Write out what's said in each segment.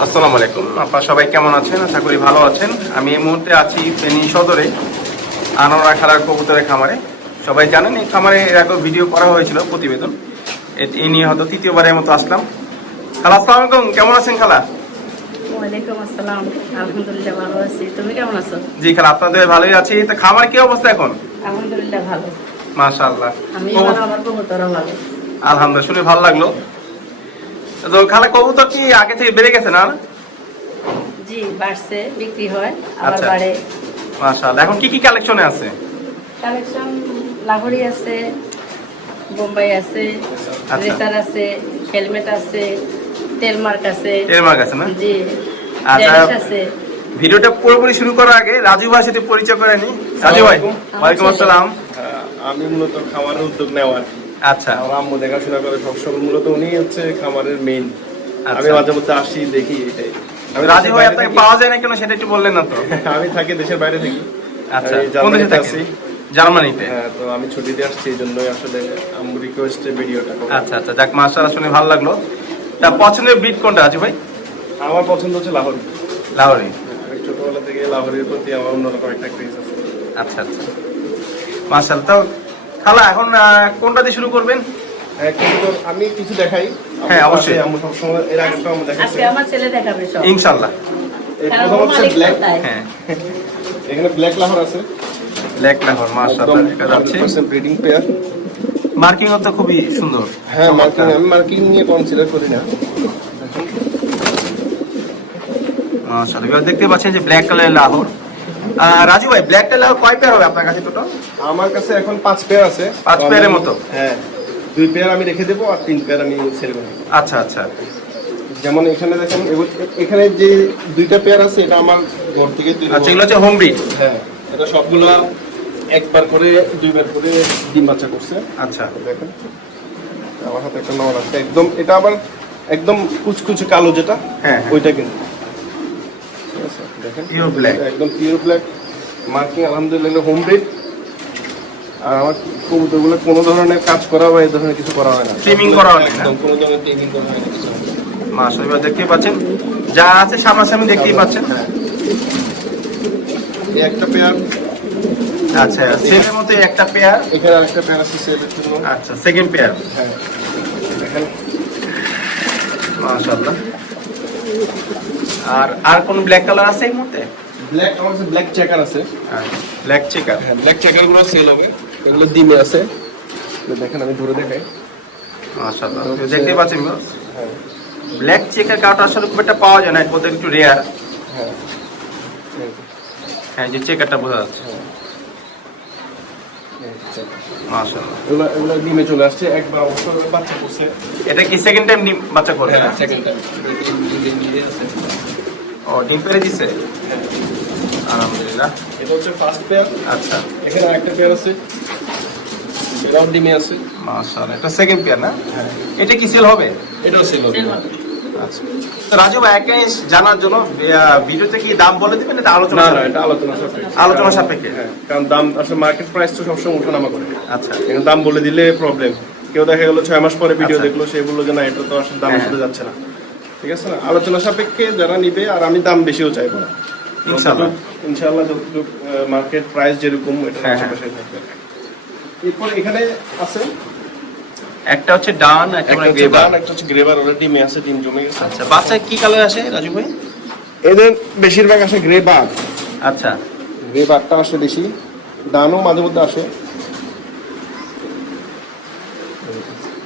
আসসালামু আলাইকুম। আপনারা সবাই কেমন আছেন? আশা করি ভালো আছেন। আমি এই মুহূর্তে আছি ফেনী সদরে আনোরা খেলার কবুতরের খামারে। সবাই জানেন এই খামারে এর আগে ভিডিও করা হয়েছিল প্রতিবেদন। এ- নিয়ে হয়তো তৃতীয়বারের মতো আসলাম। খালা আসসালামু আলাইকুম। কেমন আছেন খালা? ওয়ালাইকুম আসসালাম। আলহামদুলিল্লাহ ভালো আছি। তুমি কেমন আছো? জি খালা আপনাদের ভালোই আছি। তা খামার কি অবস্থা এখন? আলহামদুলিল্লাহ ভালো। মাশাআল্লাহ। আমি আমার কবুতরও ভালো। আলহামদুলিল্লাহ শুনে ভালো লাগল। তো খালা কবুতর কি আগে থেকে বেড়ে গেছে না? জি বাড়ছে বিক্রি হয় আবার আচ্ছা। বাড়ে। মাশাআল্লাহ। এখন কি কি কালেকশনে আছে? কালেকশন লাহোরি আছে বোম্বাই আছে আচ্ছা। রেসার আছে হেলমেট আছে তেলমার্ক আছে। আছে না? জি আচ্ছা। আছে। ভিডিওটা পুরোপুরি শুরু করার আগে রাজু ভাই সাথে পরিচয় করে নি। রাজু ভাই ওয়ালাইকুম আসসালাম। আমি মূলত খামারের উদ্যোগ নেওয়ার। আচ্ছা। আমার আম্মু দেখাশোনা করে সবসময় মূলত উনি হচ্ছে খামারের মেইন আচ্ছা। আমি মাঝে মধ্যে আসি দেখি এটাই। আমি রাজু ভাই আপনাকে পাওয়া যায় না কেন সেটা একটু বললেন না তো? আমি থাকি দেশের বাইরে থাকি। আচ্ছা কোন দেশে জার্মানিতে জার্মানিতে? হ্যাঁ তো আমি ছুটিতে আসছি এই জন্যই আসলে আম্মু রিকোয়েস্টে ভিডিওটা। আচ্ছা আচ্ছা যাক মাশাআল্লাহ শুনে ভালো লাগল। তা পছন্দের ব্রিড কোনটা রাজু ভাই? আমার পছন্দ হচ্ছে লাহোরি। লাহোরি। ছোটবেলা থেকে লাহোরির প্রতি আমার অন্যরকম একটা ক্রেজ আছে। আচ্ছা আচ্ছা। মাশাআল্লাহ তো খালা এখন কোনটা দিয়ে শুরু করবেন? হ্যাঁ, কিন্তু আমি কিছু দেখাই। হ্যাঁ, অবশ্যই। সবসময় এর আগে আজকে আমার ছেলে দেখাবে সব। ইনশাআল্লাহ এই প্রথম হচ্ছে ব্ল্যাক হ্যাঁ। এখানে ব্ল্যাক লাহোর আছে। ব্ল্যাক লাহোর মাশাআল্লাহ দেখা যাচ্ছে। ব্রিডিং পেয়ার মার্কিং তো খুবই সুন্দর। হ্যাঁ মার্কিং আমি মার্কিং নিয়ে কনসিডার করি না। মাশাআল্লাহ। দেখতে পাচ্ছেন যে ব্ল্যাক কালারের লাহোর। রাজু ভাই ব্ল্যাক কালার কয় পেয়ার হবে আপনার কাছে টোটাল আমার কাছে এখন পাঁচ পেয়ার আছে। পাঁচ পেয়ারের মতো? হ্যাঁ দুই পেয়ার আমি রেখে দেবো আর তিন পেয়ার আমি সেল করব আচ্ছা আচ্ছা। যেমন এখানে দেখেন এখানে যে দুইটা পেয়ার আছে এটা আমার ঘর থেকে আচ্ছা এগুলো হচ্ছে হোম ব্রিড হ্যাঁ এটা সবগুলো একবার করে দুইবার করে ডিম বাচ্চা করছে। আচ্ছা। দেখেন আমার হাতে একটা নর আছে। একদম এটা আবার একদম কুচকুচে কালো যেটা হ্যাঁ, হ্যাঁ। ওইটা কিন্তু। দেখেন। Black। একদম পিওর ব্ল্যাক মার্কিং আলহামদুলিল্লাহ হোম ব্রিড আর আমার কবুতরগুলো কোনো ধরনের কাজ করা বা এই ধরনের কিছু করা হয় না। Trimming করা হয় না? কোনো ধরনের ট্রিমিং করা হয় না। মাশাআল্লাহ দেখতেই পাচ্ছেন। যা আছে সামনাসামনি দেখতেই পাচ্ছেন। হ্যাঁ। এই একটা পেয়ার আচ্ছা সেলের মতো একটা পেয়ার এখানে আরেকটা পেয়ার আছে সেলের জন্য। আচ্ছা সেকেন্ড পেয়ার হ্যাঁ। মাশাআল্লাহ। আর আর কোন ব্ল্যাক কালার আছে এই মুহূর্তে? ব্ল্যাক আমার কাছে ব্ল্যাক চেকার আছে। ব্ল্যাক চেকার হ্যাঁ ব্ল্যাক চেকারগুলো সেল হবে। এগুলো ডিমে আছে। দেখেন আমি ধরে দেখাই। মাশাআল্লাহ তো দেখতেই পাচ্ছেন হ্যাঁ ব্ল্যাক চেকার কাউটা আসলে খুব একটা পাওয়া যায় না ওদের একটু রেয়ার হ্যাঁ। হ্যাঁ যে চেকারটা বোঝা যাচ্ছে এই যে checker। মাশাআল্লাহ এগুলো এগুলো ডিমে চলে আসছে একবার অবশ্য বাচ্চা করছে এটা কি সেকেন্ড টাইম বাচ্চা করবে সেকেন্ড টাইম ও ডিম পেরে দিছে? হ্যাঁ। আলহামদুলিল্লাহ। এটা হচ্ছে ফার্স্ট পেয়ার আচ্ছা। এখানে আরেকটা পেয়ার আছে। এটাও ডিমে আছে। মাশাআল্লাহ এটা সেকেন্ড পেয়ার না? হ্যাঁ। এটা কি সেল হবে? এটাও সেল হবে। তো রাজু ভাই একটা জানার জন্য ভিডিওতে কি দাম বলে দিবেন এটা আলোচনা না না এটা আলোচনা সাপেক্ষে আলোচনা সাপেক্ষে? হ্যাঁ কারণ দাম আসলে মার্কেট প্রাইস তো সবসময় ওঠানামা করে আচ্ছা দাম বলে দিলে প্রবলেম কেউ দেখা গেলো ছয় মাস পরে ভিডিও আচ্ছা। দেখল সে বলল যে না এটা তো আসলে দামের হ্যাঁ। যাচ্ছে না ঠিক আছে না আলোচনা সাপেক্ষে যারা নিবে আর আমি দাম বেশিও চাইব না। যতটুক- মার্কেট প্রাইস যেরকম এটা হ্যাঁ। আশেপাশে থাকবে এরপর এখানে আছে একটা হচ্ছে ডান একটা একটা হচ্ছে গ্রেবার। ডান, একটা হচ্ছে গ্রেবার ওরা ডিমে আছে ডিম জমে গেছে। আচ্ছা বাচ্চা কি কালার আসে রাজু ভাই? এদের বেশিরভাগ আসে গ্রে বার আচ্ছা। গ্রে বারটা আসে বেশি ডানও মাঝে মধ্যে আসে।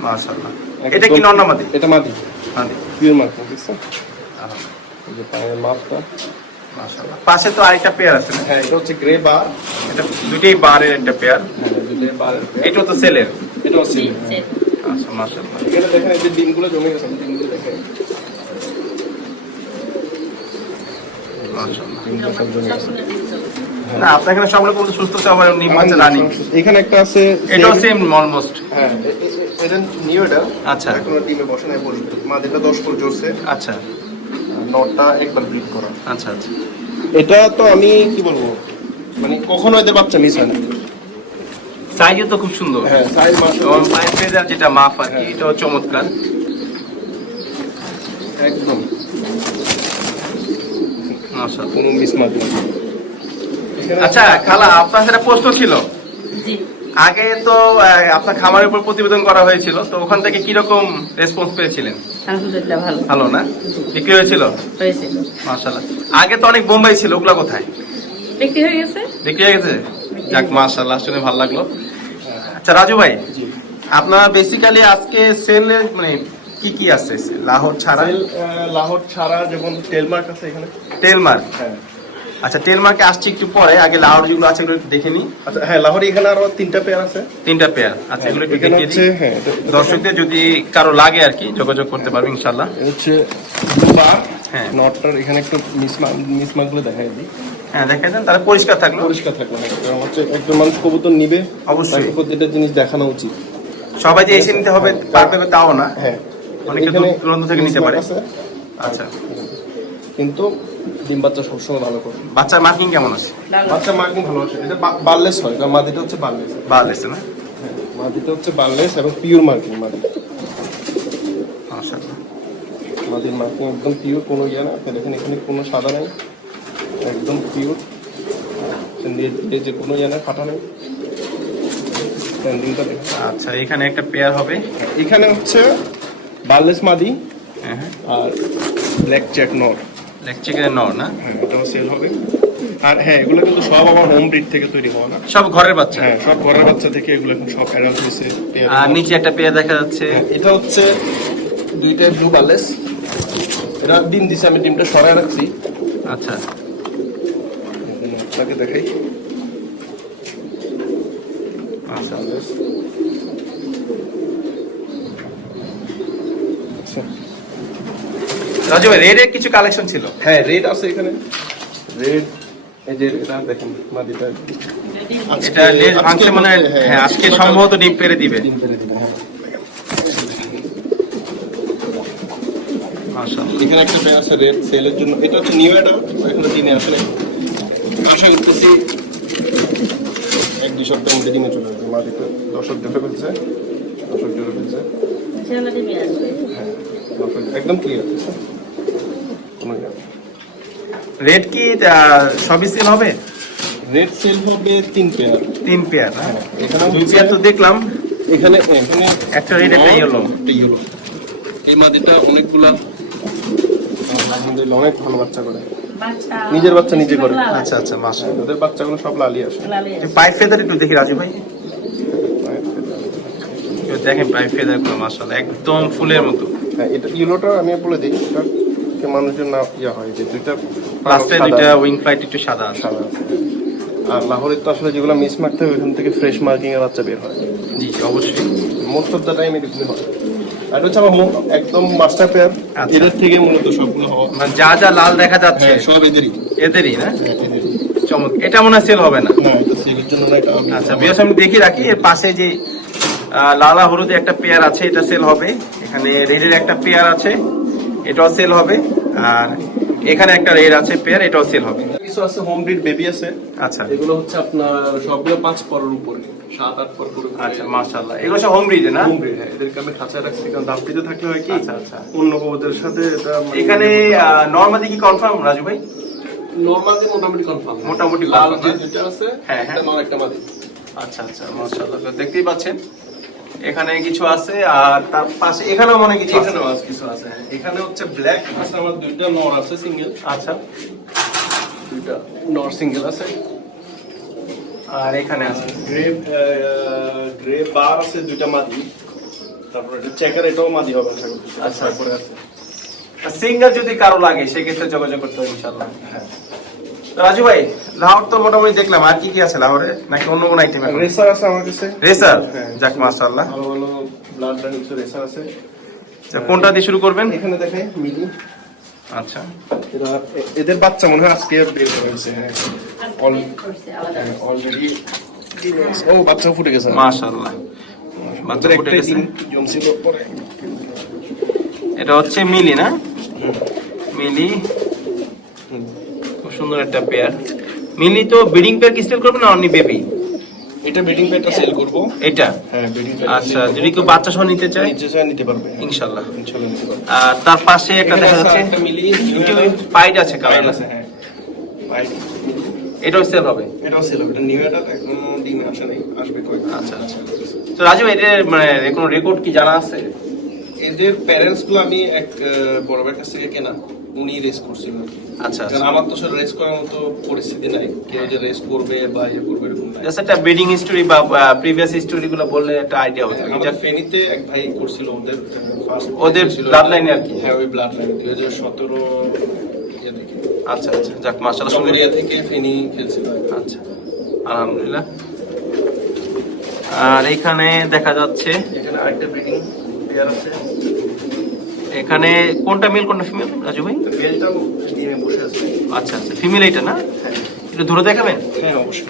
মাশাআল্লাহ। এটা কি নর নামাদি এটা মাদি মাদি পিওর মার্ক বুঝছেন এই যে পায়ের মাপটা। মাশাআল্লাহ। পাশে তো আরেকটা পেয়ার আছে না? হ্যাঁ এটা হচ্ছে গ্রে বার এটা দুটেই বারের একটা পেয়ার হ্যাঁ দুটোই বারের এটাও তো সেলের এটাও জি, সেম সেল। আচ্ছা মাশাআল্লাহ এখানে দেখেন এই যে ডিমগুলো জমে গেছে ডিমগুলো দেখেন। না আপনার এখানে একটা আছে এটাও সেম অলমোস্ট হ্যাঁ এটা নিউ এটা। আচ্ছা। এখনও ডিমে বসে নাই পর্যন্ত মাদিটা দশ ফুট জোরছে আচ্ছা। নটটা একবার করা। আচ্ছা আচ্ছা। এটা তো আমি কি বলব? মানে কখনো এদের বাচ্চা মিস হয় না। সাইজও তো খুব সুন্দর। হ্যাঁ সাইজ এবং পায়ের ফেজার যেটা মাপ আর কি এটাও চমৎকার। একদম। মাশাআল্লাহ। কোনো আচ্ছা খালা আপনার সেটা প্রশ্ন ছিল? আগে তো আপনার খামারের উপর প্রতিবেদন করা হয়েছিল তো ওখান থেকে কীরকম রেসপন্স পেয়েছিলেন? আলহামদুলিল্লাহ ভালো। ভালো না? বিক্রি হয়েছিল? হয়েছিল। মাশাআল্লাহ। আগে তো অনেক বোম্বাই ছিল ওগুলা কোথায়? বিক্রি হয়ে গেছে। বিক্রি হয়ে গেছে? যাক মাশাআল্লাহ শুনে ভালো লাগল। আচ্ছা রাজু ভাই আপনার বেসিক্যালি আজকে সেলে মানে কি কি আছে? লাহোর ছাড়া? লাহোর ছাড়া যেমন টেলমার্ক আছে এখানে। টেলমার্ক হ্যাঁ। আচ্ছা টেলমার্কে আসছি একটু পরে আগে লাহোর যেগুলো আছে এগুলো একটু দেখে নিই। আচ্ছা হ্যাঁ লাহোর এখানে আরও তিনটা পেয়ার আছে। তিনটা পেয়ার আচ্ছা এগুলো একটু দেখিয়ে হচ্ছে দিই। হ্যাঁ দর্শকদের যদি কারও লাগে আর কি যোগাযোগ করতে পারবে ইনশাল্লাহ এটা হচ্ছে হ্যাঁ। নটটার এখানে একটু মিসমার্ক মিসমার্কগুলো দেখাই দিই। হ্যাঁ দেন তাহলে পরিষ্কার থাকল। পরিষ্কার কারণ হচ্ছে একজন মানুষ কবুতর নিবে অবশ্যই। জিনিস দেখানো উচিত। সবাই যে এসে নিতে হবে পারবে তাও না হ্যাঁ। অনেকে দূরান্ত থেকে নিতে পারে। আচ্ছা। কিন্তু ডিম বাচ্চা সবসময় ভালো করে। বাচ্চার মার্কিং কেমন আছে? ভালো বাচ্চা মার্কিং ভালো আছে। এটা বার্লেস হয় কারণ মাদিটা হচ্ছে বার্লেস। আছে না? হ্যাঁ মাদিটা হচ্ছে বার্লেস এবং পিওর মার্কিং মাদি। মাদির মার্কিং একদম পিওর কোনো ইয়ে না। আপনি দেখেন এখানে কোনো সাদা নেই। একদম পিওর যে কোনো ইয়ে না ফাটা নেই। স্ট্যান্ডিংটা আচ্ছা এখানে একটা পেয়ার হবে। এখানে হচ্ছে বার্লেস মাদি হ্যাঁ হ্যাঁ। আর ব্ল্যাক জ্যাক নট লেগ চিকেনের নর না? হ্যাঁ এটাও সেল হবে। আর হ্যাঁ এগুলো কিন্তু সব আমার হোম ব্রিড থেকে তৈরি হওয়া না। সব ঘরের বাচ্চা? হ্যাঁ সব ঘরের বাচ্চা থেকে এগুলো এখন সব অ্যাডাল্ট হয়েছে আর নিচে একটা পেয়ার দেখা যাচ্ছে। হ্যাঁ, এটা হচ্ছে দুইটা ব্লু বার্লেস। এটা ডিম দিছে আমি ডিমটা সরায় রাখছি। আচ্ছা। আপনাকে দেখাই। আচ্ছা আচ্ছা। রাজু ভাই রেডের কিছু কালেকশন ছিল? হ্যাঁ রেড আছে এখানে। রেড এই যে এটা দেখেন মাদিটা এটা লেজ আজকে ভাঙছে মানে হ্যাঁ, হ্যাঁ আজকে সম্ভবত ডিম পেরে দিবে। ডিম পেরে দিবে, হ্যাঁ। মাশাআল্লাহ। এখানে একটা পেয়ার আছে রেড সেলের জন্য। এটা হচ্ছে নিউ এটা এখনও ডিমে আসে নাই। আশা করতেছি এক দুই সপ্তাহের মধ্যে ডিমে চলে আসবে মাদিটা দর্শক দেখে ফেলছে দর্শক জোরে ফেলছে। ছেলে ডিমে আসবে। হ্যাঁ একদম ক্লিয়ার কোনো রেড কি সবই সেল হবে? রেড সেল হবে তিন পেয়ার তিন পেয়ার না? এখানে দুই পেয়ার তো দেখলাম। এখানে এখানে একটা red, একটা। একটা yellow। এই মাদিটা অনেকগুলা। আলহামদুলিল্লাহ অনেক ভালো বাচ্চা করে নিজের বাচ্চা নিজে করে। আচ্ছা আচ্ছা মাশা ওদের বাচ্চাগুলো সব লালি আসে। পাইপ ফেদার একটু দেখি রাজু ভাই। দেখেন পাইপ ফেদারগুলো মাশাআল্লাহ একদম ফুলের মতো। হ্যাঁ এটা ইউলোটা আমি বলে দিই এটা কে মানুষের না ইয়া হয় যে দুইটা লাস্টে দুইটা উইং প্লাইট একটু সাদা আছে। সাদা আর লাহোরের তো আসলে যেগুলো মিস মারতে হবে ওখান থেকে ফ্রেশ মার্কিং এর বাচ্চা বের হয়। জি অবশ্যই। মোস্ট অফ দ্য টাইম এরকমই হয়। এটা হচ্ছে আমার home- একদম মাস্টার পেয়ার আচ্ছা। এদের থেকে মূলত সবগুলো হওয়া মানে যা যা লাল দেখা যাচ্ছে হ্যাঁ সব এদেরই। এদেরই না? হ্যাঁ, চমক এটা মনে হয় সেল হবে না? আমি আচ্ছা বিয়াস আমি দেখি রাখি এর পাশে যে লালা হলুদে একটা পেয়ার আছে এটা সেল হবে। এখানে রেডের একটা পেয়ার আছে এটাও সেল হবে। আর এখানে একটা রেড আছে পেয়ার এটাও সেল হবে। কিছু আছে হোম ব্রিড বেবি আছে। আচ্ছা। এগুলো হচ্ছে আপনার সবগুলো পাঁচ পরের উপরে সাত আট পর করে আচ্ছা মাশাআল্লাহ। এগুলো সব হোম ব্রিজে না? হোম ব্রিড হ্যাঁ এদেরকে আমি খাঁচায় রাখছি কারণ দাপ্তিতে থাকলে হয় কি আচ্ছা, আচ্ছা। অন্য কবুতরের সাথে এটা মানে- এখানে নর্মালি কি কনফার্ম রাজু ভাই? নরমালি মোটামুটি কনফার্ম মোটামুটি লাল confirm, যে? দুইটা আছে হ্যাঁ, হ্যাঁ। একটা নর একটা মাদি। আচ্ছা আচ্ছা মাশাআল্লাহ। তো দেখতেই পাচ্ছেন এখানে কিছু আছে আর তার পাশে এখানেও মনে কিছু আছে। এখানেও কিছু আছে হ্যাঁ। এখানে হচ্ছে ব্ল্যাক আছে আমার দুইটা নর আছে সিঙ্গেল আচ্ছা। দুইটা নর সিঙ্গেল আছে। আর এখানে আছে। গ্রে গ্রে বার আছে দুইটা মাদি। তারপর এটা চেকার এটাও মাদি হবে আশা আচ্ছা। তারপরে আছে। সিঙ্গার যদি কারও লাগে সেক্ষেত্রে যোগাযোগ করতে হবে ইনশাল্লাহ হ্যাঁ। রাজু ভাই লাহোর তো মোটামুটি দেখলাম। আর কি কি আছে লাহোরে? নাকি অন্য কোনো আইটেম রেসার আছে আমার কাছে। রেসার হ্যাঁ। যাক মাশাআল্লাহ। ভালো ভালো ব্লাড ব্যান্ড কিছু রেসার আছে। আচ্ছা কোনটা দিয়ে শুরু করবেন? এখানে দেখে মিলি। আচ্ছা। এরা এদের বাচ্চা মনে হয় আজকে বের হয়েছে হ্যাঁ। অলরেডি ও বাচ্চা ফুটে গেছে। মাশাআল্লাহ। বাচ্চা ফুটে গেছে। জমছিল পরে। এটা হচ্ছে মিলি না? মিলি। খুব সুন্দর একটা পেয়ার মিলি তো ব্রিডিং পেয়ার কি সেল করবে না অনলি বেবি এটা ব্রিডিং প্যাডটা সেল করব। এটা? হ্যাঁ ব্রিডিং আচ্ছা যদি কেউ বাচ্চা সহ নিতে চায়? নিচে চায় নিতে পারবে। ইনশাল্লাহ। ইনশাল্লাহ নিতে পারবে। আর তার পাশে একটা দেখা যাচ্ছে আরেকটা মিলি একটু পাইড আছে কালার। আছে হ্যাঁ। পাইড। এটাও সেল হবে? এটাও সেল হবে। এটা নিউ এটা এখনও ডিমে আসে নাই আসবে আচ্ছা আচ্ছা। তো রাজু এদের মানে কোনো রেকর্ড কি জানা আছে? এদের প্যারেন্টসগুলো আমি এক বড় ভাইয়ের কাছ থেকে কেনা। উনি রেস করছিল আর কি। আচ্ছা আচ্ছা। আমার তো আসলে রেস করার মতো পরিস্থিতি নাই। কেউ যে রেস করবে বা ইয়ে করবে এরকম জাস্ট একটা ব্রিডিং হিস্টোরি বা প্রিভিয়াস হিস্টোরি গুলো বললে একটা আইডিয়া হতো। আমাদের ফেনীতে এক ভাই করছিল ওদের ওদের bloodline এ আর কি? হ্যাঁ ওই ব্লাড লাইন দুই হাজার সতেরো ইয়ে আচ্ছা আচ্ছা। যাক মাশাআল্লাহ শুনে থেকে ফেনী খেলছিল আচ্ছা আলহামদুলিল্লাহ। আর এখানে দেখা যাচ্ছে এখানে আরেকটা ব্রিডিং পেয়ার আছে। এখানে কোনটা মেল কোনটা ফিমেল রাজু ভাই? মেলটাও ডিমে বসে আছে। আচ্ছা আচ্ছা ফিমেল এটা না? একটু ধরে দেখাবেন? হ্যাঁ অবশ্যই।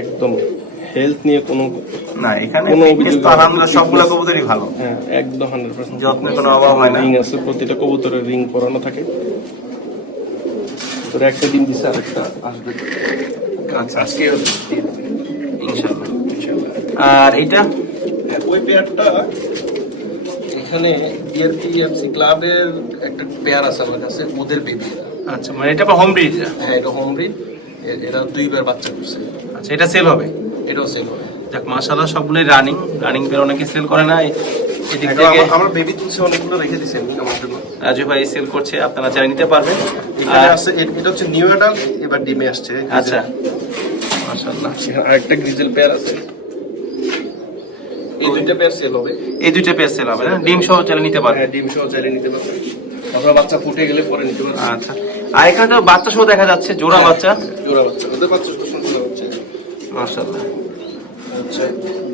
একদম হেলথ নিয়ে কোনো না এখানে আলহামদুলিল্লাহ সবগুলো কবুতরই ভালো। হ্যাঁ একদম হান্ড্রেড পার্সেন্ট যত্নের কোনো অভাব হয় না। রিং আছে প্রতিটা কবুতরের রিং পরানো থাকে। তোর একটা ডিম দিছে আর একটা আসবে। আচ্ছা আজকে ইনশাআল্লাহ। আর এটা হ্যাঁ, ওই পেয়ারটা এখানে বিআরপিএফসি ক্লাবের একটা পেয়ার আছে আমার কাছে ওদের বেবি আচ্ছা মানে এটা হোম ব্রিড হ্যাঁ এটা হোম ব্রিড এরা দুইবার বাচ্চা করছে। আচ্ছা এটা সেল হবে? এটাও সেল হবে। যাক মাশাআল্লাহ সবগুলোই রানিং রানিং বের অনেকে সেল করে না। এই- এদিক এটা থেকে আমার- বেবি তুলছে অনেকগুলো রেখে দিছে এমনি আমার জন্য। রাজু ভাই সেল করছে আপনারা চাই নিতে পারবেন। আর- আছে এ- এটা হচ্ছে নিউ অ্যাডাল এবার ডিমে আসছে। আচ্ছা। মাশাআল্লাহ আরেকটা গ্রিজেল পেয়ার আছে। এই দুইটা পেয়ার সেল হবে। এই দুইটা পেয়ার সেল হবে না? ডিম সহ চাইলে নিতে পারবেন হ্যাঁ ডিম সহ চাইলে নিতে পারবে। আপনার বাচ্চা ফুটে গেলে পরে নিতে পারবে। আচ্ছা। আর এখানে তো বাচ্চা সহ দেখা যাচ্ছে জোড়া বাচ্চা। জোড়া বাচ্চা। ওদের বাচ্চা সবসময় জোড়া বাচ্চা মাশাআল্লাহ। হচ্ছে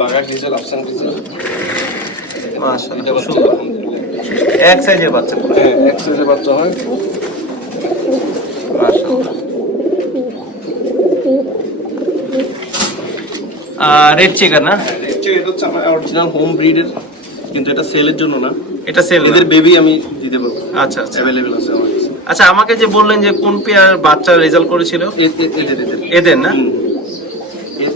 বাগা গ্রিজেল আফসান গ্রিজেল মাশাআল্লাহ সুন্দর। এক সাইজের বাচ্চা। হ্যাঁ এক সাইজের বাচ্চা হয়। রেড চেকার না? এটা এটা হচ্ছে আমার অরিজিনাল হোম ব্রিডের কিন্তু এটা সেলের জন্য না। এটা সেল এদের বেবি আমি দিতে পারব। আচ্ছা আচ্ছা। অ্যাভেলেবেল আছে আমার আচ্ছা আমাকে যে বললেন যে কোন পেয়ার বাচ্চা রেজাল্ট করেছিল? এদের এদের। এদের না?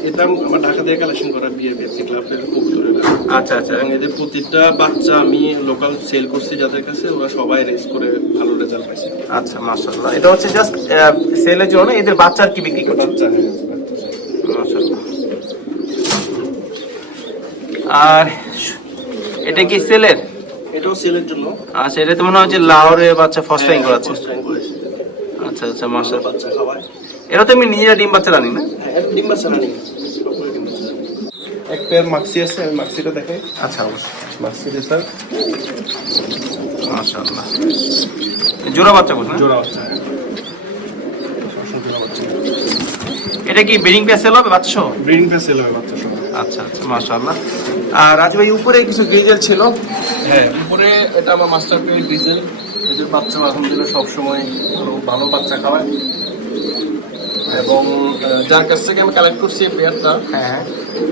এটা আমার ঢাকা থেকে কালেকশন করা বিএসসি ক্লাবের কবুতরের। আচ্ছা আচ্ছা। এবং এদের প্রতিটা বাচ্চা আমি লোকাল সেল করছি যাদের কাছে ওরা সবাই রেস করে ভালো রেজাল্ট পাইছে। আচ্ছা মাশাআল্লাহ। এটা হচ্ছে জাস্ট সেলের জন্য এদের বাচ্চার কি বিক্রি করছে? বাচ্চা হ্যাঁ মাশাআল্লাহ। আর এটা কি সেলের? এটাও সেলের জন্য। আচ্ছা এটা তো মনে হয় যে লাহোরে বাচ্চা ফার্স্ট টাইম করাচ্ছে। আচ্ছা আচ্ছা মাশাআল্লাহ। বাচ্চা খাওয়ায়। এটা তো আমি নিজেরা ডিম বাচ্চা রানি না? হ্যাঁ ডিম বাচ্চা রানি। এক পেয়ার মাক্সি আছে আমি মাক্সিটা দেখাই। আচ্ছা মাক্সি স্যার মাশাআল্লাহ। জোড়া বাচ্চা কোথায় জোড়া বাচ্চা হ্যাঁ। এটা কি ব্রিডিং পেয়ার সেল হবে বাচ্চা ব্রিডিং পেয়ার সেল হবে বাচ্চা আচ্ছা আচ্ছা মাশাআল্লাহ। আর রাজু ভাই উপরে কিছু গ্রিজেল ছিল? হ্যাঁ উপরে এটা আমার মাস্টার পেয়ার ডিজেল এদের বাচ্চা আলহামদুলিল্লাহ সবসময় ভালো ভালো বাচ্চা খাওয়ায় এবং যার কাছ থেকে আমি কালেক্ট করছি এই পেয়ারটা হ্যাঁ।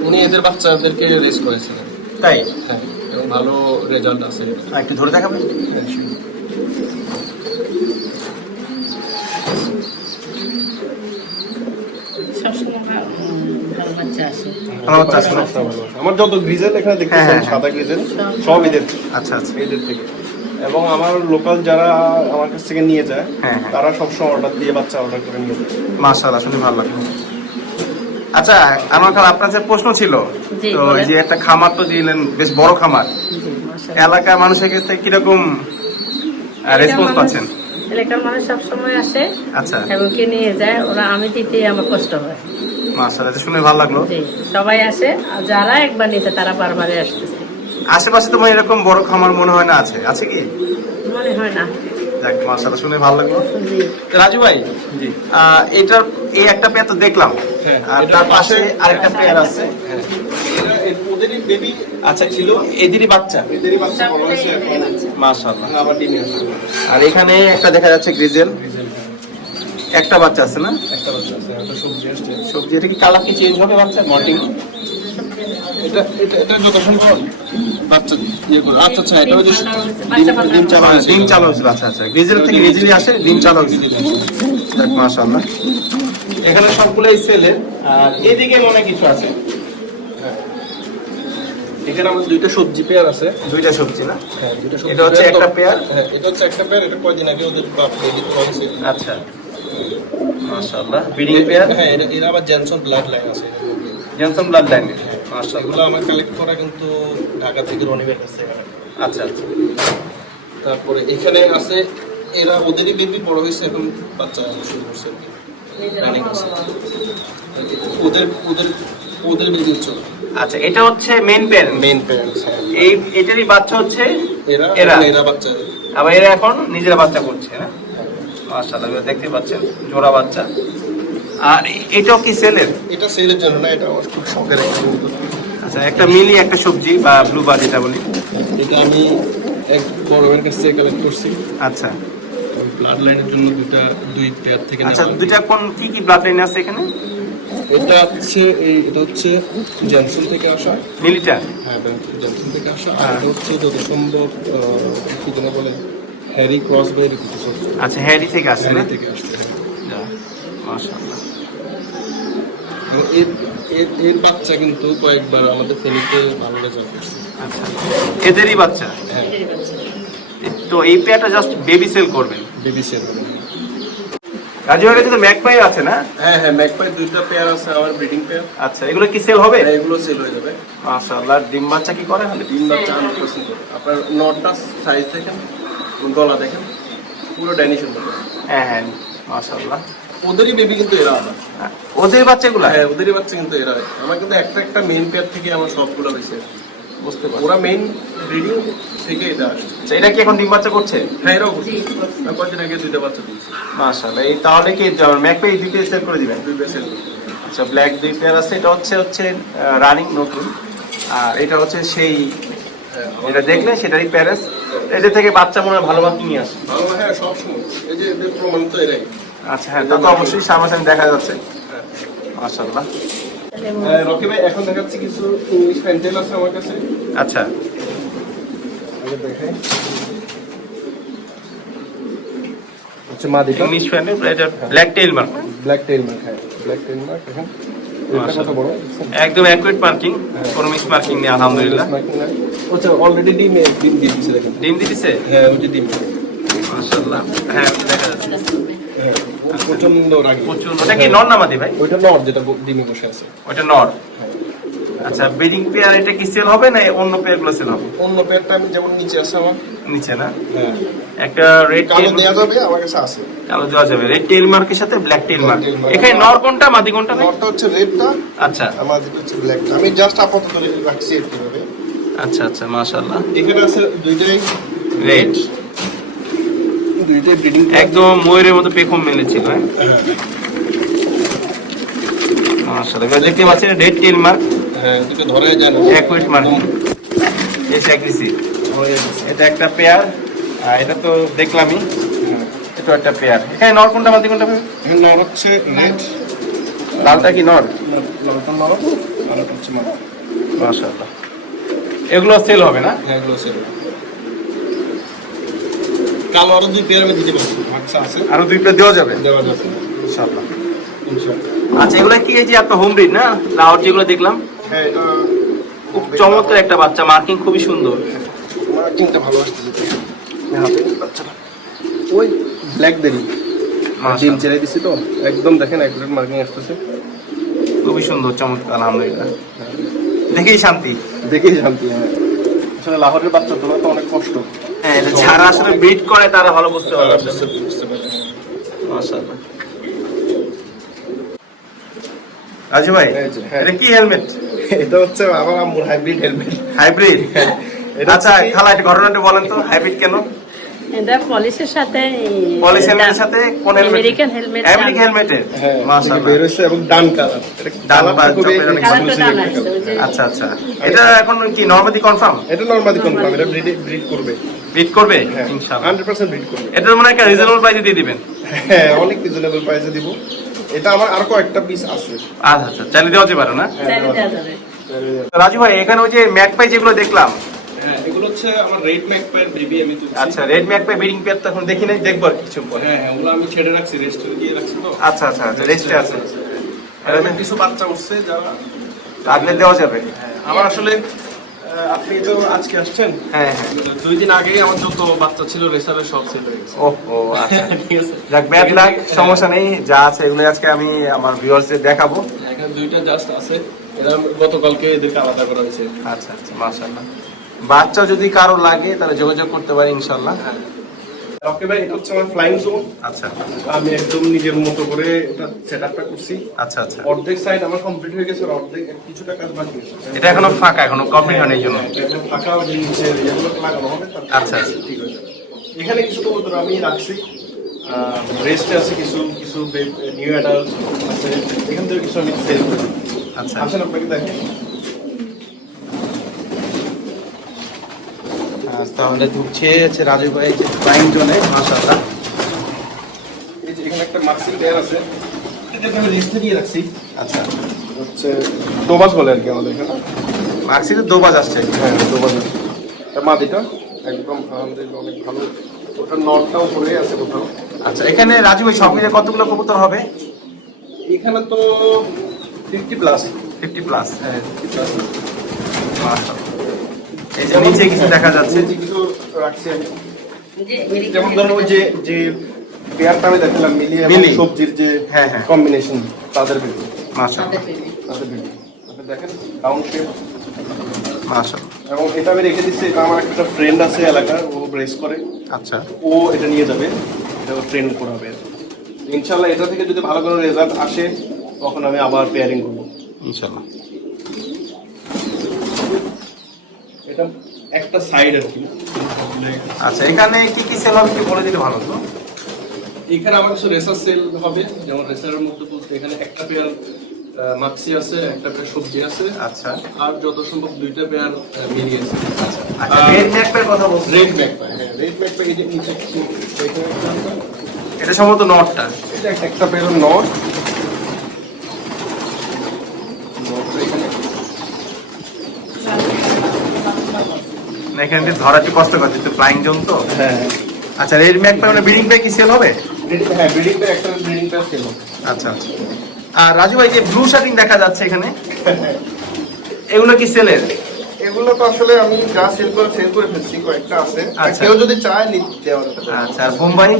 উনি এদের বাচ্চাদেরকে রেস করেছিলেন। তাই? হ্যাঁ এবং ভালো রেজাল্ট আছে। একটু ধরে দেখাবেন? আমার যত গ্রিজেল এখানে দেখতেছেন হ্যাঁ, হ্যাঁ। সাদা গ্রিজেল সব এদের আচ্ছা আচ্ছা। এদের থেকে। এবং আমার লোকাল যারা আমার কাছ থেকে নিয়ে যায় হ্যাঁ, হ্যাঁ। তারা সবসময় অর্ডার দিয়ে বাচ্চা অর্ডার করে নিয়ে যায়। মাশাআল্লাহ শুনে ভালো লাগল। আচ্ছা আমার কাছে আপনার যে প্রশ্ন ছিল তো এই যে একটা খামার তো দিলেন বেশ বড় খামার। এলাকার মানুষের ক্ষেত্রে কীরকম রেসপন্স মানুষ- পাচ্ছেন? এলাকার মানুষ সবসময় আসে আচ্ছা। এবং কে নিয়ে যায় ওরা আমি দিতে আমার কষ্ট হয়। মাশাআল্লাহ শুনে ভালো লাগল। সবাই আসে আর যারা একবার নিয়েছে তারা বারবারই আসতেছে। আশেপাশে তোমার এরকম বড় খামার মনে হয় না আছে। আছে কি? মনে হয় না। যাক মাশাআল্লাহ শুনে ভালো লাগল। রাজু ভাই জি। এটার এই একটা পেয়ার তো দেখলাম। হ্যাঁ, আর তার পাশে আরেকটা পেয়ার আছে। হ্যাঁ। ওদেরই বেবি আচ্ছা ছিল? এদেরই বাচ্চা। এদেরই বাচ্চা বড় হয়েছে মাশাআল্লাহ। আবার ডিমে আর এখানে একটা দেখা যাচ্ছে গ্রিজেল। একটা বাচ্চা আছে না? একটা বাচ্চা। আছে একটা সবজি আসছে। সবজি এটা কি কালার কি চেঞ্জ হবে বাচ্চা? মর্টিং এটা এটা এটা যত সম্ভব বাচ্চা ইয়ে করে। আচ্ছা আচ্ছা এটা ডিম চালা আচ্ছা, ডিম চালু হয়েছিল আচ্ছা আচ্ছা। গ্রিজেল থেকে নিজেরই আসে ডিম চালু হয়েছিল দেখ মাশাআল্লাহ। এখানে সবগুলাই সেলে আর এদিকে মনে কিছু আছে। এখানে আমাদের দুইটা সবজি পেয়ার আছে। দুইটা সবজি না? হ্যাঁ দুইটা সবজি এটা হচ্ছে একটা পেয়ার? হ্যাঁ এটা হচ্ছে একটা পেয়ার এটা কয়দিন আগে ওদের বাপ আচ্ছা। মাশাআল্লাহ। ব্রিডিং পেয়ার হ্যাঁ এটা এরা আবার জেনসন ব্লাড লাইন আছে। ব্লাড লাইন মাশাআল্লাহ। এগুলো আমার কালেক্ট করা কিন্তু ঢাকা থেকে রনিবের কাছে আচ্ছা আচ্ছা। তারপরে এখানে আছে এরা ওদেরই বেবি বড় হয়েছে এখন বাচ্চা শুরু করছে ওদের ওদের ওদের বেবি হচ্ছে আচ্ছা এটা হচ্ছে মেইন প্যারেন্ট মেইন প্যারেন্টস হ্যাঁ। এই এটারই বাচ্চা হচ্ছে এরা এরা এরা। এরা বাচ্চা। আবার এরা এখন নিজেরা বাচ্চা করছে না? মাশাআল্লাহ দেখতে পাচ্ছেন জোড়া বাচ্চা। আর এটাও কি সেলের? এটা সেলের জন্য না এটা খুব শখের। আচ্ছা একটা মিলি একটা সবজি বা ব্লু বার যেটা বলি। এটা আমি এক বড় ভাইয়ের কাছ থেকে কালেক্ট করছি। আচ্ছা। ব্লাড লাইনের জন্য দুটা দুই পেয়ার থেকে আচ্ছা। দুইটা কোন কি কি ব্লাড লাইন আছে এখানে? এটা হচ্ছে এই এটা হচ্ছে জনসন থেকে আসা। মিলিটা? হ্যাঁ জনসন থেকে আসা। আর এটা হচ্ছে যত সম্ভব কি যেন বলে? হ্যারি ক্রস বাই রিপিটেশন আচ্ছা হ্যারি থেকে আসছে হ্যারি থেকে আসছে মাশাআল্লাহ। এর এর এর বাচ্চা কিন্তু কয়েকবার আমাদের ফেনীতে ভালো রেজাল্ট করছে আচ্ছা এদেরই বাচ্চা? হ্যাঁ। তো এই পেয়ারটা জাস্ট বেবি সেল করবেন? বেবি সেল রাজু ভাইয়ের কিন্তু ম্যাকপাই আছে না? হ্যাঁ হ্যাঁ ম্যাকপাই দুইটা পেয়ার আছে আমার ব্রিডিং পেয়ার আচ্ছা এগুলো কি সেল হবে? এগুলো সেল হয়ে যাবে। মাশাআল্লাহ ডিম বাচ্চা কি করে হলে তিন বাচ্চা হান্ড্রেড পার্সেন্ট আপনার নটটা সাইজ দেখেন। গলা দেখেন পুরো ড্যানিশন হ্যাঁ হ্যাঁ মাশাআল্লাহ। ওদেরই বেবি কিন্তু এরা ওদের বাচ্চাগুলো? হ্যাঁ ওদেরই বাচ্চা কিন্তু এরা। আমার কিন্তু একটা একটা মেইন পেয়ার থেকে আমার সবগুলো হয়েছে। বুঝতে পারছি। ওরা মেইন ব্রিডিং থেকে এটা আসছে। আচ্ছা, এটা কি এখন ডিম বাচ্চা করছে? হ্যাঁ এরাও করছে। কয়েকদিন আগে দুইটা বাচ্চা দিয়েছি। মাশাআল্লাহ এই তাহলে কি ম্যাকপাই দুই পেয়ার সেল করে দিবেন? দুই বেসেল আচ্ছা ব্ল্যাক দুই পেয়ার আছে এটা হচ্ছে হচ্ছে রানিং নতুন। আর এটা হচ্ছে সেই এটা দেখলে সেটারই প্যারেস এদের থেকে বাচ্চা মনে হয় ভালো নিয়ে আসে। ভালো হ্যাঁ সব এই যে প্রমাণ তো এরাই। আচ্ছা হ্যাঁ তা তো অবশ্যই সামনাসামনি দেখা যাচ্ছে। মাশাআল্লাহ। হ্যাঁ, রকি ভাই এখন দেখাচ্ছি কিছু ইংলিশ প্যান্টেল আছে আমার কাছে। আচ্ছা। আগে দেখাই। হচ্ছে মাদিটা ইংলিশ ফ্যানে এটা black tail mark black tail mark হ্যাঁ ব্ল্যাক টেইল মার্ক বড় একদম অ্যাকুরেট মার্কিং কোনো মিস মার্কিং নেই আলহামদুলিল্লাহ। আচ্ছা অলরেডি ডিম ডিম দিয়ে দেখেন। ডিম দিতেছে হ্যাঁ ওই যে ডিম। মাশাআল্লাহ। হ্যাঁ দেখা যাচ্ছে। প্রচণ্ড ও প্রচণ্ড রাগি। প্রচুর ওটা কি নর নামাদি ভাই? ওইটা নট যেটা ডিমে বসে আছে। ওইটা নর। আচ্ছা ব্রিডিং পেয়ার এটা কি সেল হবে না অন্য পেয়ারগুলো সেল হবে? অন্য পেয়ারটা আমি যেমন নিচে আছে আমার। নিচে না? হ্যাঁ। একটা রেড কালো দেওয়া যাবে আমার কাছে আছে। কালো দেওয়া যাবে। রেড টেইল মার্কের সাথে ব্ল্যাক টেইল মার্ক। এখানে নর কোনটা মাদি কোনটা নটটা হচ্ছে রেডটা আচ্ছা। আমার হচ্ছে ব্ল্যাকটা আমি জাস্ট আপাতত রেড রাখছি কীভাবে আচ্ছা আচ্ছা মাশাআল্লাহ। এখানে আছে দুইটাই রেড দুইটাই ব্রিডিং একদম ময়ূরের মতো পেখম মেলেছিল হ্যাঁ? মাশাআল্লাহ। এবার দেখতে পাচ্ছেন রেড টেইল মার্ক হ্যাঁ দুটো ধরে যায় এটা একটা পেয়ার আর এটা তো দেখলামই। এটা একটা পেয়ার এখানে নর কোনটা মাদি কোনটা নর হচ্ছে লালটা কি নর? মাশাআল্লাহ। এগুলো সেল হবে না? হ্যাঁ এগুলো সেল কালো আরও দুই পেয়ার আমি দিতে পারব। আচ্ছা আছে? আরও দুই পেয়ার দেওয়া যাবে? দেওয়া যাবে। ইনশাআল্লাহ। ইনশাআল্লাহ। আচ্ছা এগুলো কি এই যে আপনার হোম ব্রিড না? লাহোর যেগুলো দেখলাম? হ্যাঁ খুব চমৎকার একটা বাচ্চা মার্কিং খুবই সুন্দর। মার্কিংটা ভালো আসতেছে হাতে। বাচ্চাটা। ওই ব্ল্যাক বেরি ডিম ছেড়ে দিছি তো। একদম দেখেন অ্যাকুরেট মার্কিং আসতেছে। খুবই সুন্দর চমৎকার আলহামদুলিল্লাহ। দেখেই শান্তি। দেখেই শান্তি হ্যাঁ। আসলে লাহোরের বাচ্চা তোলা তো অনেক কষ্ট। হ্যাঁ যারা আসলে ব্রিড করে তারা ভালো বুঝতে পারবে। মাশাআল্লাহ। রাজু ভাই হ্যাঁ। এটা কি হেলমেট এটা হচ্ছে আমার আম্মুর হাইব্রিড হেলমেট হাইব্রিড আচ্ছা খালা একটা ঘটনাটা বলেন তো হাইব্রিড কেন? এটা পলিশের সাথে পলিশ হেলমেটের সাথে কোন হেলমেট আমেরিকান হেলমেট আমেরিকান হেলমেটের হ্যাঁ মাশাআল্লাহ। বের এবং ডান কালার ডান আচ্ছা আচ্ছা। এটা এখন কি নরমালি কনফার্ম এটা নর্মালি কনফার্ম এটা ব্রিড ব্রিড করবে। ব্রিড করবে? হ্যাঁ ইনশাআল্লাহ। হান্ড্রেড পার্সেন্ট ব্রিড করবে। এটা মানে একটা রিজনেবল প্রাইসে দিয়ে দিবেন। হ্যাঁ অনেক রিজনেবল প্রাইসে দিব। এটা আমার আর কয়েকটা পিস আছে। আচ্ছা আচ্ছা চালিয়ে দেওয়া যেতে পারে না? যাবে। রাজু ভাই এখানে ওই যে ম্যাক পাই যেগুলো দেখলাম। হ্যাঁ এগুলো হচ্ছে আমার রেড ম্যাকপাইয়ের বেবি আমি তুলছি। আচ্ছা red magpie breeding pair তো এখন দেখি নাই দেখব আর কিছু পরে। হ্যাঁ হ্যাঁ ওগুলো আমি ছেড়ে রাখছি রেস্টে দিয়ে রাখছি তো। আচ্ছা আচ্ছা আচ্ছা রেস্টে আছে। কিছু বাচ্চা উঠছে যারা লাগলে দেওয়া যাবে। আমার আসলে আপনি তো আজকে আসছেন। হ্যাঁ হ্যাঁ। দুই দিন আমার যত বাচ্চা ছিল রেসারের সব সেল ও ও আচ্ছা। ঠিক আছে। যাক ব্যাড লাগ সমস্যা নেই যা আছে এগুলো আজকে আমি আমার ভিউয়ার্সদের দেখাবো। এখানে দুইটা জাস্ট আছে। এরা গতকালকে এদেরকে আলাদা করা হয়েছে। আচ্ছা আচ্ছা মাশাআল্লাহ। বাচ্চা যদি কারও লাগে তাহলে যোগাযোগ করতে পারে ইনশাল্লাহ ওকে ভাই এটা হচ্ছে আমার ফ্লাইং জোন আচ্ছা। আমি একদম নিজের মতো করে এটা সেট আপটা করছি। আচ্ছা আচ্ছা। অর্ধেক সাইড আমার কমপ্লিট হয়ে গেছে অর্ধেক কিছুটা কাজ বাকি আছে। এটা এখনও ফাঁকা এখনও কমপ্লিট হয়নি এই জন্য। ফাঁকা যে নিচে যেগুলো লাগানো হবে আচ্ছা, আচ্ছা। ঠিক যাবে এখানে কিছু কবুতর আমি রাখছি। রেস্টে আছে কিছু কিছু নিউ অ্যাডাল্ট আছে। এখান থেকে কিছু আমি সেল করি। আচ্ছা। আসেন আপনাকে দেখেন তাহলে ঢুকছে হচ্ছে রাজু ভাই যে প্রাইম জোনে এই যে এখানে একটা আছে এটাকে আমি রেস্টে দিয়ে রাখছি। আচ্ছা। হচ্ছে দোবাস বলে আর কি আমাদের এখানে। মার্কসিতে দোবাজ আসছে। হ্যাঁ দোবাস এটা মাদিটা একদম আলহামদুলিল্লাহ অনেক ভালো। ওটা নটটাও পড়ে আছে কোথাও। আচ্ছা এখানে রাজু ভাই সব মিলে কতগুলো কবুতর হবে? এখানে তো ফিফটি প্লাস ফিফটি প্লাস হ্যাঁ। ফিফটি প্লাস এই যে নিচে কিছু দেখা যাচ্ছে। নিচে কিছু রাখছি যেমন ধরুন ওই যে যে পেয়ারটা আমি দেখালাম মিলিয়ে মিলি। সবজির যে হ্যাঁ, হ্যাঁ। কম্বিনেশন তাদের ভিতরে মাশাআল্লাহ। তাদের ভিতরে আপনি দেখেন ডাউন শেপ মাশাআল্লাহ। এবং এটা আমি রেখে দিচ্ছি এটা আমার একটা ফ্রেন্ড আছে এলাকার ও ব্রেস করে। আচ্ছা। ও এটা নিয়ে যাবে এটা ট্রেন করাবে। ইনশাল্লাহ এটা থেকে যদি ভালো কোনো রেজাল্ট আসে তখন আমি আবার পেয়ারিং করব। ইনশাআল্লাহ। এটা একটা সাইড আর কি। আচ্ছা এখানে কি কি সেল হবে বলে দিলে ভালো তো এখানে আমার কিছু রেসার সেল হবে যেমন রেসারের মধ্যে বলতে এখানে একটা পেয়ার মাক্সি আছে একটা পেয়ার সবজি আছে। আচ্ছা। আর যত সম্ভব দুইটা পেয়ার মিলি আছে। আচ্ছা রেড ম্যাকপের কথা বলছি। রেড ম্যাক পাই হ্যাঁ রেড ম্যাক পাই এই যে নিচে। এটা সম্ভবত নটটা এটা একটা- একটা পেয়ার নট এখানে একটু ধরা একটু কষ্ট করছে তো ফ্লাইং জোন তো? হ্যাঁ। আচ্ছা মানে ব্রিডিং প্যাক কি সেল হবে? হ্যাঁ ব্রিডিং একটা ব্রিডিং পেয়ার ছিল আচ্ছা আচ্ছা। আর রাজু ভাই যে ব্লু শার্টিং দেখা যাচ্ছে এখানে এগুলো কি সেলের এগুলো তো আসলে আমি যা সেল করে সেল করে ফেলছি কয়েকটা আছে। আচ্ছা। কেউ যদি চায় নিতে। আচ্ছা আর বোম্বাই?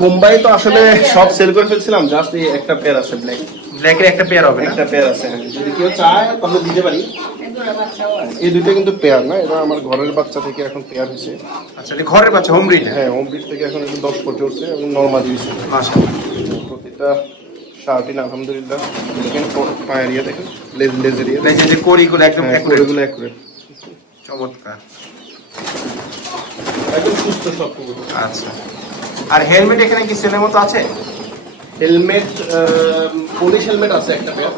বোম্বাই তো আসলে সব সেল করে ফেলছিলাম জাস্ট এই একটা পেয়ার আছে ব্ল্যাক ব্ল্যাকের একটা পেয়ার হবে একটা পেয়ার আছে হ্যাঁ। যদি কেউ চায় তাহলে দিতে পারি। এই দুটো কিন্তু পেয়ার না এটা আমার ঘরের বাচ্চা থেকে এখন পেয়ার হয়েছে। আচ্ছা ঘরের বাচ্চা হোম ব্রিড হ্যাঁ হোম ব্রিড থেকে এখন একটু দশ পর্যন্ত উঠছে এবং নর্মাল দিয়েছে মাশাআল্লাহ প্রতিটা শার্টিন আলহামদুলিল্লাহ দেখেন পায়ের ইয়ে দেখেন লেজ লেজের ইয়ে। এই যে কড়িগুলো একদম হ্যাঁ। কোরেগুলো চমৎকার। একদম সুস্থ সব কুকুর আচ্ছা। আর হেলমেট এখানে কি সেলের মতো আছে? হেলমেট পুলিশ হেলমেট আছে একটা pair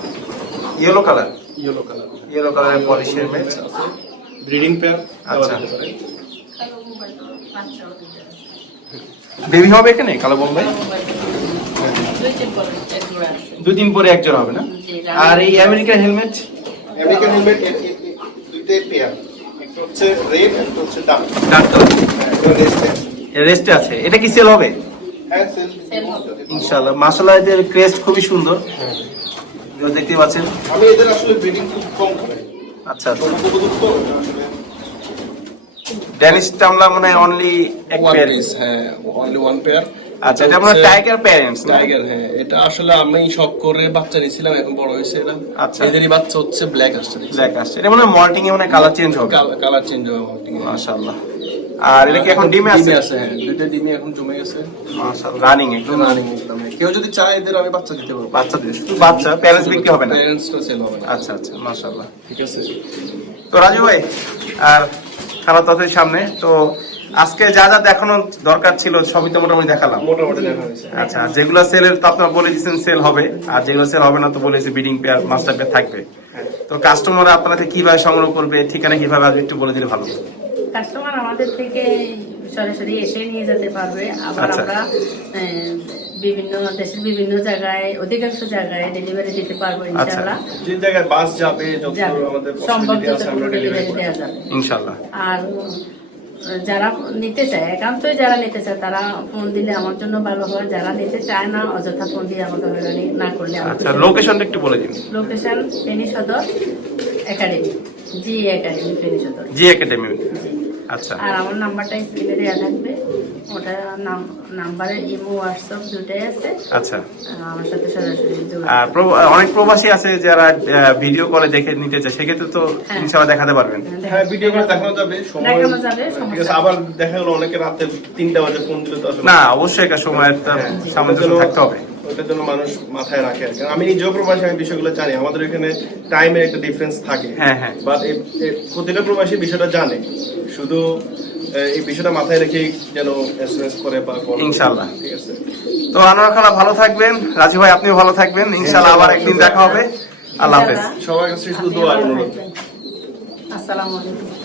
yellow colour yellow colour yellow কালারের পলিশ হেলমেট আছে ব্রিডিং পেয়ার আচ্ছা। বেবি হবে এখানে? কালো বোম্বাই দুই দিন পরে এক জোড়া হবে না? আর এই আমেরিকান হেলমেট আমেরিকান হেলমেট দুইটাই পেয়ার একটা হচ্ছে রেড একটা হচ্ছে ডার্ক ডার্ক কালার হ্যাঁ এটা রেস্ট রেস্টে আছে। এটা কি সেল হবে? হ্যাঁ সেল Sell ইনশাআল্লাহ। মাশাআল্লাহ এদের ক্রেস্ট খুবই সুন্দর। আপনারা দেখতে পাচ্ছেন। আমি এদের আসলে ব্রিডিং খুব কম আচ্ছা ড্যানিশ টামলা মানে অনলি এক পেয়ার হ্যাঁ অনলি ওয়ান পেয়ার আচ্ছা এটা মানে টাইগার প্যারেন্টস টাইগার হ্যাঁ এটা আসলে আমি শখ করে বাচ্চা নিয়েছিলাম এখন বড় হয়েছে এটা। আচ্ছা। এদেরই বাচ্চা হচ্ছে ব্ল্যাক আসছে ব্ল্যাক আসছে। এটা মানে মল্টিং এ মানে কালার চেঞ্জ হবে। কালার চেঞ্জ হবে মার্টিং মাশাআল্লাহ। আর এটা কি এখন ডিমে আছে? আছে হ্যাঁ দুইটা ডিমে এখন জমে গেছে। মাশাআল্লাহ রানিং একদম রানিং একদম কেউ যদি চায় এদের আমি বাচ্চা দিতে পারব। বাচ্চা শুধু বাচ্চা প্যারেন্টস বিক্রি হবে না। প্যারেন্টসটা সেল হবে না। আচ্ছা আচ্ছা মাশাআল্লাহ। ঠিক আছে। তো রাজু ভাই আর সামনে তো আজকে যা যা দেখানো দরকার ছিল সবই তো মোটামুটি দেখালাম। মোটামুটি দেখা হয়েছে। আচ্ছা যেগুলো সেলের তো আপনারা বলে দিচ্ছেন সেল হবে আর যেগুলো সেল হবে না তো বলেছি বিডিং পেয়ার মাস্টার পেয়ার থাকবে। তো কাস্টমার আপনাদের কীভাবে সংগ্রহ করবে ঠিকানা কীভাবে একটু বলে দিলে ভালো। কাস্টমার আমাদের থেকে সরাসরি এসে নিয়ে যেতে পারবে। আবার আচ্ছা। আমরা বিভিন্ন দেশের বিভিন্ন জায়গায় অধিকাংশ জায়গায় ডেলিভারি দিতে পারব ইনশাআল্লাহ। যে জায়গায় বাস যাবে যত আমাদের সম্ভব আছে আমরা ডেলিভারি ডেলিভারি দেওয়া যাবে। ইনশাল্লাহ আর যারা নিতে চায় একান্তই যারা নিতে চায় তারা ফোন দিলে আমার জন্য ভালো হয়। যারা নিতে চায় না অযথা ফোন দিয়ে আমাকে হয়রানি না করলে আমার আচ্ছা লোকেশনটা একটু বলে দিন। লোকেশন ফেনী সদর একাডেমি জি একাডেমি ফেনী সদর জি একাডেমি আচ্ছা আর আমার নাম্বারটা স্ক্রিনে দেওয়া থাকবে। ওটা নাম্বারে ইমো হোয়াটসঅ্যাপ দুটাই আছে। আচ্ছা। আমার সাথে সরাসরি যোগাযোগ আর অনেক প্রবাসী আছে যারা ভিডিও কলে দেখে নিতে চায় সেক্ষেত্রে তো হ্যাঁ। ইনশাল্লাহ দেখাতে পারবেন। হ্যাঁ ভিডিও করে দেখানো যাবে সময় দেখানো যাবে, ঠিক সমস্যা আছে আবার দেখা গেলো অনেকে রাতে তিনটা বাজে ফোন দিলে তো আসলে না অবশ্যই একটা সময় একটা হ্যাঁ, সামঞ্জস্য থাকতে হবে। ওটার জন্য মানুষ মাথায় রাখে আর কি। আমি নিজেও প্রবাসী আমি বিষয়গুলো জানি। আমাদের এখানে টাইমের একটা ডিফারেন্স থাকে। হ্যাঁ, হ্যাঁ। বাট প্রতিটা প্রবাসী বিষয়টা জানে। শুধু এই বিষয়টা মাথায় রেখেই যেন এসএমএস করে বা। ইনশাআল্লাহ। ঠিক আছে? তো আনোয়ার খালা ভালো থাকবেন। রাজু ভাই আপনিও ভালো থাকবেন। ইনশাল্লাহ আবার একদিন দেখা হবে। আল্লাহ হাফেজ। সবার কাছে শুধু দোয়া অনুরোধ। আসসালামু আলাইকুম।